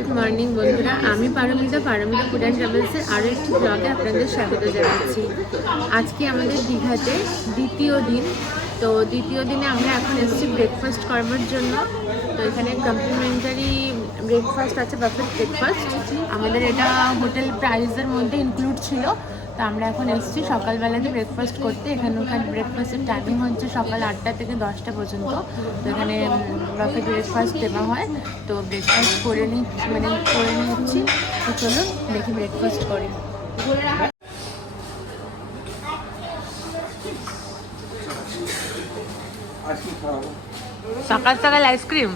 Good morning বন্ধুরা, আমি Paromita food and ট্রাভেলসের আরও একটি ব্লগে আপনাদের স্বাগত জানাচ্ছি। আজকে আমাদের দীঘাতে দ্বিতীয় দিন। তো দ্বিতীয় দিনে আমরা এখন এসেছি ব্রেকফাস্ট করবার জন্য। তো এখানে কমপ্লিমেন্টারি ব্রেকফাস্ট আছে, বাফেট ব্রেকফাস্ট। আমাদের এটা হোটেল প্রাইসের মধ্যে ইনক্লুড ছিল। তো আমরা এখন এসেছি সকালবেলাতে ব্রেকফাস্ট করতে। এখানকার ব্রেকফাস্টের টাইমিং হচ্ছে সকাল 8টা থেকে 10টা পর্যন্ত। তো এখানে বাফেট ব্রেকফাস্ট দেওয়া হয়। তো ব্রেকফাস্ট করে নিচ্ছি। তো চলুন দেখি ব্রেকফাস্ট করি। সকাল সকাল আইসক্রিম।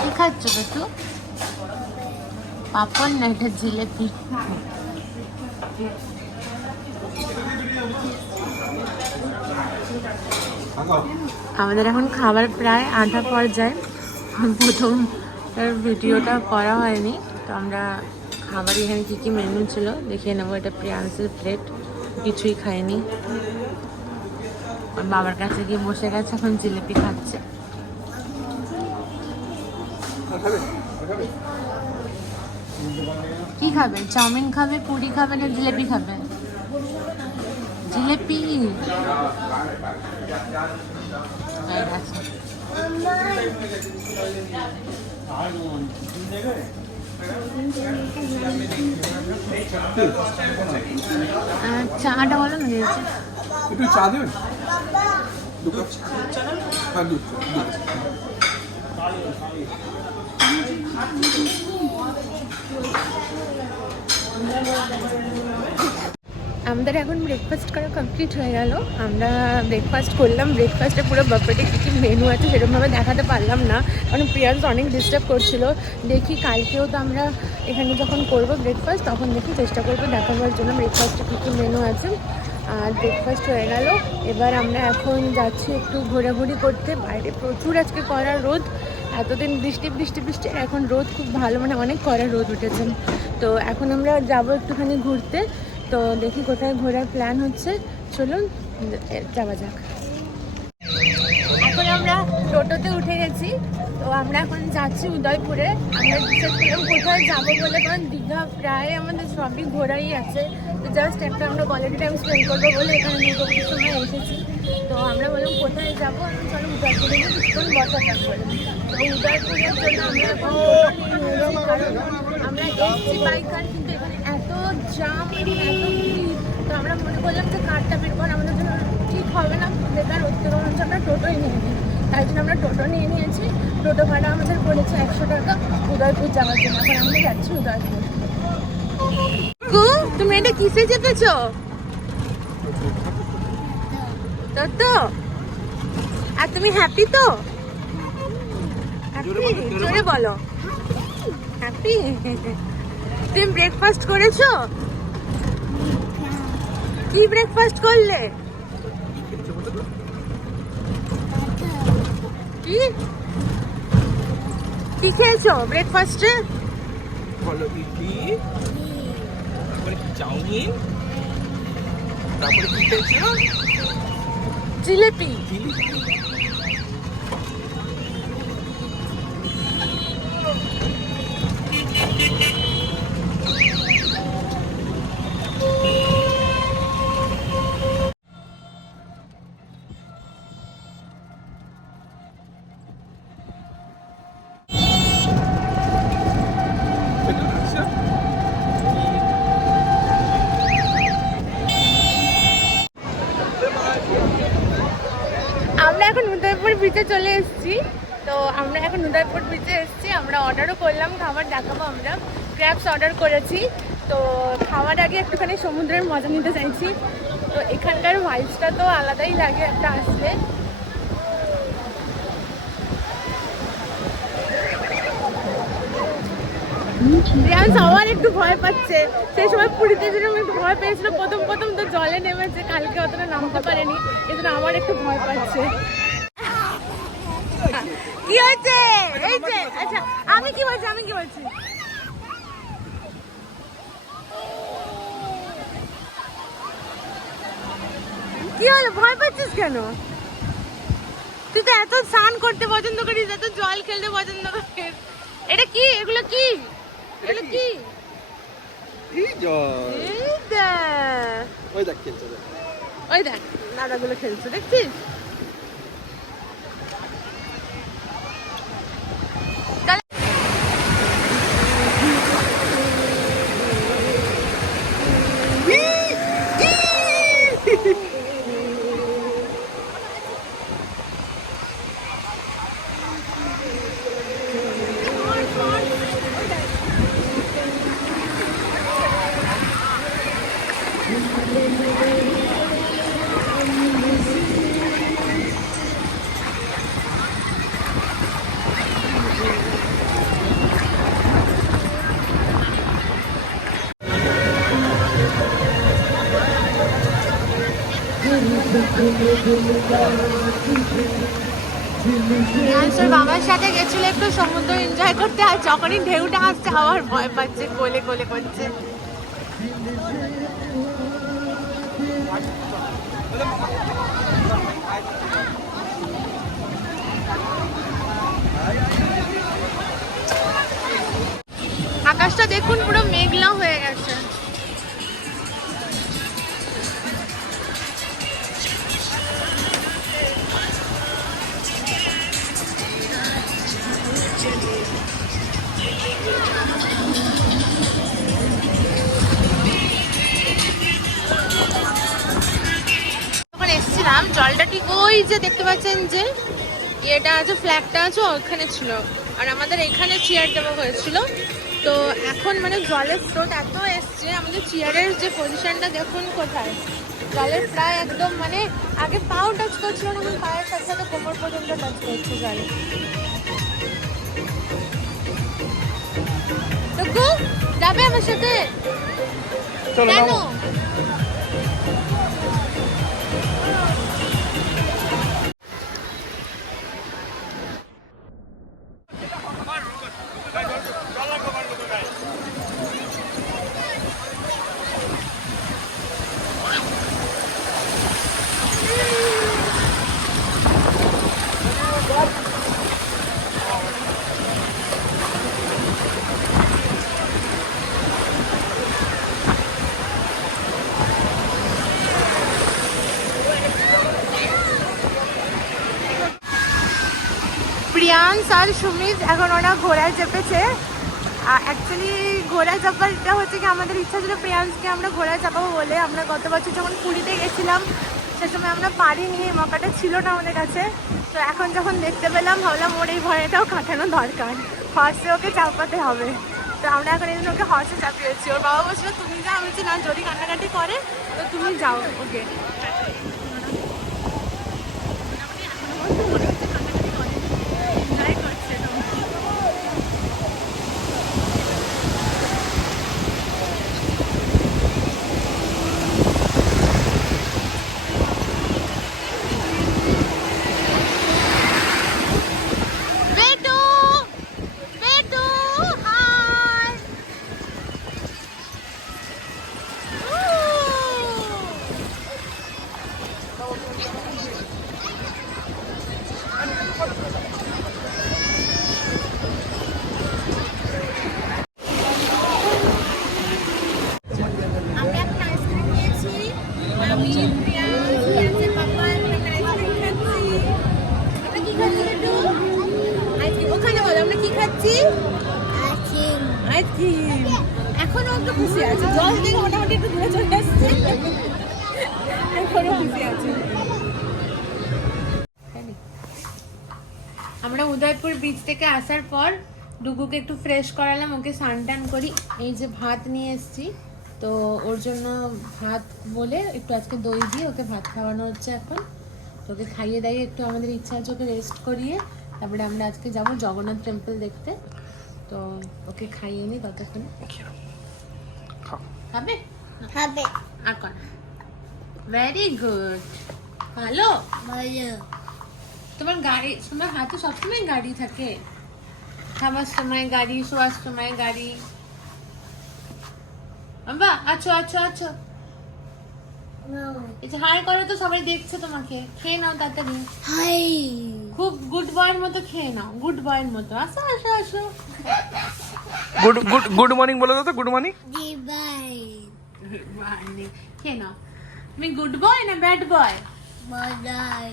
কি খাচ্ছ তো? পাপড় না, এটা জিলেপি। আমাদের এখন খাবার প্রায় আধা পর্যায়ে। প্রথম ভিডিওটা করা হয়নি, তো আমরা খাবার এখানে কী কী মেনু ছিল দেখিয়ে নেবো। এটা প্রিয়াংসের প্লেট, কিছুই খাইনি। বাবার কাছে গিয়ে বসে গেছে, এখন জিলিপি খাচ্ছে। কি খাবে? চাউমিন খাবে, পুরি খাবে না জিলিপি খাবে? জিলিপি। চাটা বলো না, দিয়েছে একটু চা দেবেন। আমাদের এখন ব্রেকফাস্ট করা কমপ্লিট হয়ে গেল। আমরা ব্রেকফাস্ট করলাম। ব্রেকফাস্টে পুরো বাফেটে কী কী মেনু আছে সেরকমভাবে দেখাতে পারলাম না, কারণ প্রিয়াংস অনেক ডিস্টার্ব করছিল। দেখি কালকেও তো আমরা এখানে যখন করবো ব্রেকফাস্ট, তখন দেখি চেষ্টা করবো দেখাবার জন্য ব্রেকফাস্টে কী কী মেনু আছে। আর ব্রেকফাস্ট হয়ে গেল। এবার আমরা এখন যাচ্ছি একটু ঘোরাঘুরি করতে। বাইরে প্রচুর আজকে কড়া রোদ। এতদিন বৃষ্টি, এখন রোদ খুব ভালো, মানে অনেক কড়া রোদ উঠেছে। তো এখন আমরা যাবো একটুখানি ঘুরতে। তো দেখি কোথায় ঘোরার প্ল্যান হচ্ছে, চলুন যাওয়া যাক। এখন আমরা টোটোতে উঠে গেছি। তো আমরা এখন যাচ্ছি উদয়পুরে। আমরা ডিসাইড করলাম কোথায় যাবো বলে, কারণ দীঘা প্রায় আমাদের সবই ঘোরাই আছে। তো জাস্ট একটা আমরা কোয়ালিটি টাইম স্পেন্ড করবো বলে এখানে দুটোর সময় এসেছি। তো আমরা বললাম কোথায় যাবো, আমি চলো উদয়পুরে গিয়ে কিছুক্ষণ বসা থাকবো। তো উদয়পুরের জন্য আমরা এখন কারণ আমরা এসছি বাইকার, কিন্তু এখানে এত জাম, এত ভিড়। তো আমরা মনে করলাম যে কারটা বের করা আমাদের জন্য ঠিক হবে না, বেকার উত্তর হচ্ছে আমরা টোটোই নিয়ে নিই। তাই জন্য আমরা টোটো নিয়ে নিয়েছি। টোটো ভাড়া আমাদের পড়েছে 100 টাকা উদয়পুর যাওয়ার জন্য। এখন আমরা যাচ্ছি উদয়পুর। তুমি এটা কিসে চেপেছ? তো আর তুমি হ্যাপি তো? জোরে বলো, হ্যাপি। তুমি ব্রেকফাস্ট করেছো? কি ব্রেকফাস্ট করলে? কি কি খেয়েছো ব্রেকফাস্টে? ইডলি, চাউমিন, তারপরে কি খেয়েছো? জিলিপি। আমরা এখন উদয়পুর বিচে চলে এসেছি। তো আমরা এখন উদয়পুর বিচে এসেছি। আমরা অর্ডারও করলাম, খাবার দেখাবো। আমরা ক্র্যাবস অর্ডার করেছি। তো খাওয়ার আগে একটুখানি সমুদ্রের মজা নিতে চাইছি। তো এখানকার ভাইবসটা তো আলাদাই লাগে একটা আসলে। রিয়ান্স আবার একটু ভয় পাচ্ছে। সেই সময় পুরীতে যেরকম একটু ভয় পেয়েছিল প্রথম তো জলে নেমেছে, কালকে অতটা নামতে পারেনি, এজন্য আমার একটু ভয় পাচ্ছে। কি হয়েছে? এই যে আচ্ছা, আমি কি বলছি কি হলো, ভয় পাচ্ছিস কেন? তুই তো এত স্নান করতে পছন্দ করিস, এত জল খেলতে পছন্দ করিস। এটা কি, এগুলো কি, এগুলো কি? এই জল। এই দেখ, ওই দেখ খেলছে দেখ। ওই দেখ দাদাগুলো খেলছে, দেখছিস? প্রিয়াংশুর বাবার সাথে গেছিল একটু সমুদ্র এনজয় করতে, আর যখনই ঢেউটা আসছে আবার ভয় পাচ্ছে, কোলে কোলে করছে। আকাশটা দেখুন পুরো মেঘলা হয়ে গেছে। এসেছিলাম জলটা ঠিক ওই যে দেখতে পাচ্ছেন যে এটা আছে, ফ্ল্যাগটা আছে, ওখানে ছিল, আর আমাদের এখানে চেয়ার দেওয়া হয়েছিল। তো এখন মানে জলের স্রোত এত এসছে, আমাদের চেয়ারের যে পজিশনটা দেখুন কোথায়, জলের প্রায় একদম মানে আগে পাও টাচ করছিল না, এখন পায়ের সাথে সাথে কোমর পর্যন্ত টাচ করছে জলে। টুকু যাবে আমার সাথে? কেন? প্রিয়াংশ আর সুমিত এখন ওরা ঘোড়ায় চেপেছে। অ্যাকচুয়ালি ঘোড়ায় চাপাটা হচ্ছে কি, আমাদের ইচ্ছা ছিল প্রিয়াংশকে আমরা ঘোড়ায় চাপাবো বলে। আমরা গত বছর যখন পুরীতে গেছিলাম সে সময় আমরা পারিনি, মকাটা ছিল না আমাদের কাছে। তো এখন যখন দেখতে পেলাম ভাবলাম ওর এই ভয়টাও কাটানো দরকার, হর্সে ওকে চাপাতে হবে। তো আমরা এখন এই জন্য ওকে হর্সে চাপিয়েছি। ওর বাবা বলছিল তুমি যাও, আমি বলছি না, যদি কান্নাকাটি করে তো তুমি যাও ওকে। এখনো একটু খুশি আছে, জল থেকে মোটামুটি একটু দূরে চলে আসছে, এখনো খুশি আছে। আমরা উদয়পুর বিচ থেকে আসার পর ডুগুকে একটু ফ্রেশ করালাম, ওকে স্নান করি। এই যে ভাত নিয়ে এসেছি, তো ওর জন্য ভাত বলে একটু আজকে দই দিয়ে ওকে ভাত খাওয়ানো হচ্ছে। এখন তোকে খাইয়ে দাইয়ে একটু আমাদের ইচ্ছা আছে ওকে রেস্ট করিয়ে তারপরে আমরা আজকে যাব জগন্নাথ টেম্পল দেখতে। তো ওকে খাইয়ে নি ততক্ষণ। খাবে? খাবে। আর কর। Very good. ভালো? ভালো। তোমার গাড়ি, তোমার হাতে সবসময় গাড়ি থাকে, খাবার সময় গাড়ি, শোয়ার সময় গাড়ি। বাবা আছো আছো আছো। এই যে হাই করো তো, সবাই দেখছে তোমাকে। খেয়ে নাও তাড়াতাড়ি, হাই খুব গুড বয়ের মতো খেয়ে নাও, গুড বয়ের মতো। আসো আসো আসো। গুড গুড গুড মর্নিং বলে দাও তো, গুড মর্নিং। দি বাই খেয়ে নাও। তুমি গুড বয় না ব্যাড বয়? বাই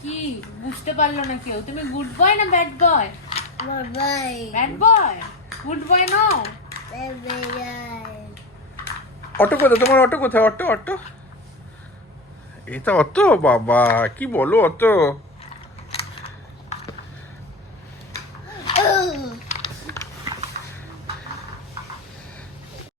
কি বুঝতে পারলো না কেউ? তুমি গুড বয় না bad boy? Bye bad boy, good boy নাও। অটো কোথায় তোমার? অটো কোথায়? অটো অটো, এটা অটো? বাবা কি বলো, অটো